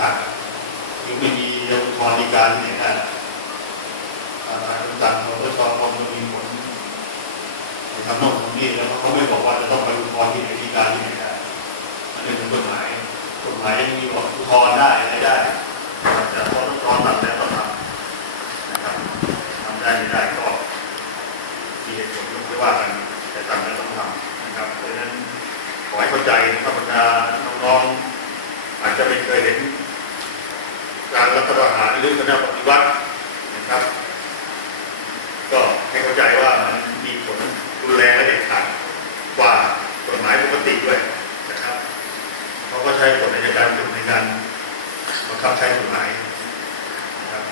ขาดยังไม่มีอุทธรณ์ฎีการที่ไหนได้ตามคำสั่งของรัฐบาลมันมีผลทำน่นทำนี่แล้วเขาไม่บอกว่าจะต้องไปอุทธรณ์ที่ไหนฎีการที่ไหนได้อันนี้เป็นกฎหมายกฎหมายยังมีบอกอุทธรณ์ได้อะไรได้ แต่พออุทธรณ์ตัดแล้วต้องทำนะครับทำได้ไม่ได้ก็มีเหตุผลยกไม่ว่ากันแต่ทำแล้วต้องทำนะครับเพราะฉะนั้นขอให้เข้าใจนะครับบรรดาน้องๆอาจจะไม่เคยเห็น การรัฐ ประหารหรือคณะปฏิวัตินะครับ ก็ให้เข้าใจว่ามันมีผลรุนแรงและเด็ดขาดกว่ากฎหมายปกติด้วยนะครับเขาก็ใช้กฎอัยการศึกในการบังคับใช้กฎหมายนะครับ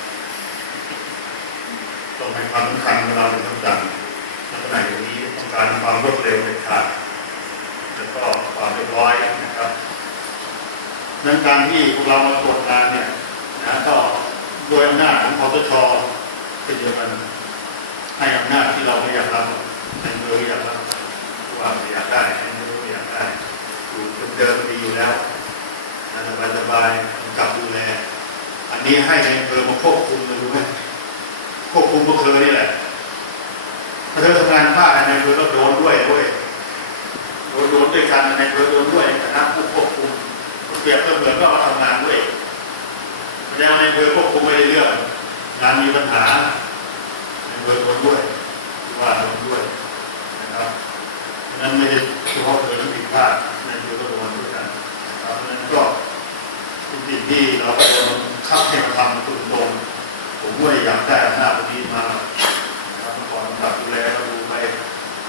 ต้องให้ความสำคัญเวลาเป็นคำสั่งลักษณะอย่างนี้ต้องการความรวดเร็วเด็ดขาดแล้วก็ความเรียบร้อยนะครับนั้นการที่พวกเรามาตรวจงานเนี่ย นะก็โดยอำนาจของคอสชเป็นเดียวกันให้อำนาจที่เราไม่อยากรับในเมืองไม่อยากรับว่าไม่อยากได้ในเมืองไม่อยากได้อยู่เดิมดีอยู่แล้วนะสบายสบายกำกับดูแล อันนี้ให้ในอำเภอมาควบคุมเลยรู้ไหมควบคุมพวกเธอนี่แหละถ้าเธอทำงานพลาดในอำเภอก็โดนด้วยด้วยโดนด้วยกันในเรือโดนด้วยคณะผู้ควบคุมเปรียบเสมือนก็มาทำงานด้วย แสดงในเรือควบคุมไม่ได้เรื่องงานมีปัญหาในเรือโดนด้วยว่าโดนด้วยนะครับนั้นไม่ได้เฉพาะเรือที่ผิดพลาดในเรือก็โดนด้วยกันนะครับนั้นก็เป็นสิ่งที่เราก็จะคับให้มาทำตรงตรงผมว่าอยากได้อำนาจตรงนี้มาครับมาก่อนกำกับดูแลก็ดูไป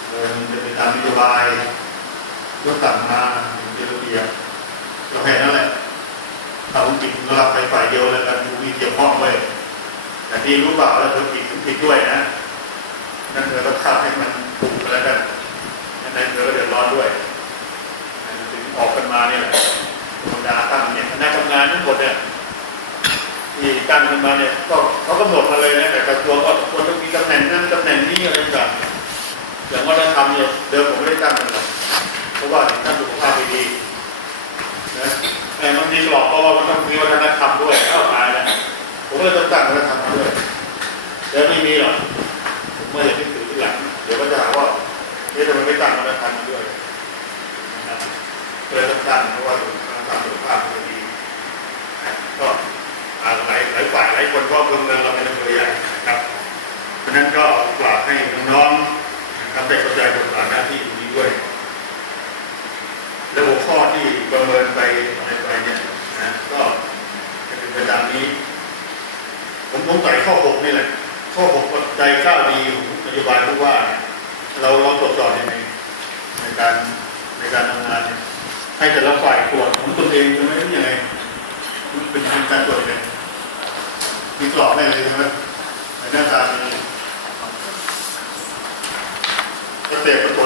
เออมันจะเป็นตามนโยบายก็สั่งมาเป็นระเบียบก็แค่นั้นแหละ ถ้าผมผิดก็รับไปฝ่ายเดียวแล้วกันดูมีเกี่ยวข้องไว้แต่ที่รู้เปล่าแล้วเธอผิดถึงผิดด้วยนะนั่นเธอต้องทำให้มันถูกก็แล้วกันนั่นเธอก็เดือดร้อนด้วยถึงออกกันมาเนี่ยแหละธรรมดาตั้งเนี่ยคณะทำงานทั้งหมดเนี่ยที่ตั้งขึ้นมาเนี่ยก็เขากำหนดมาเลยนะแต่กระทรวงก็ควรต้องมีตำแหน่งนั้นตำแหน่งนี้อะไรต่างอย่างวัฒนธรรมเนี่ยเดิมผมไม่ได้ตั้งมันหรอกเพราะว่าท่านสุขภาพไม่ดีนะแต่มันมี หลอกเพราะว่ามันต้องมีวัฒนธรรมด้วยเข้ามาแล้วผมก็เลยต้องตั้งวัฒนธรรมมาด้วยแต่ไม่มีหรอกผมไม่เห็นที่ถือที่หลังเดี๋ยวก็จะหาว่าเอ๊ะทำไมไม่ตั้งวัฒนธรรมมาด้วยนะครับเลยต้องตั้งเพราะว่าสุขภาพสุขภาพดีก็หลายหลายฝ่ายหลายคนก็เพิ่มเงินเราเป็นตัวใหญ่นะครับเพราะฉะนั้นก็ฝากให้น้องๆนะครับได้เข้าใจบทบาทหน้าที่ตรงนี้ด้วย และหัวข้อที่ประเมินไปอะไรไปเนี่ยนะก็จะเป็นไปตามนี้ ผมสงสัยข้อหก นี่แหละข้อหกปัจจัยข้าดีองนโยบายผู้ว่าเนี่ยเราเราตรวจสอบยังไงในการในการทำงานให้แต่ละฝ่ายตรวจของตนเองใช่ไหมยังไงเป็นการตรวจยังไงมีกรอบได้เลยใช่ไหมในหน้าตาเป็นยังไงเกษตระตู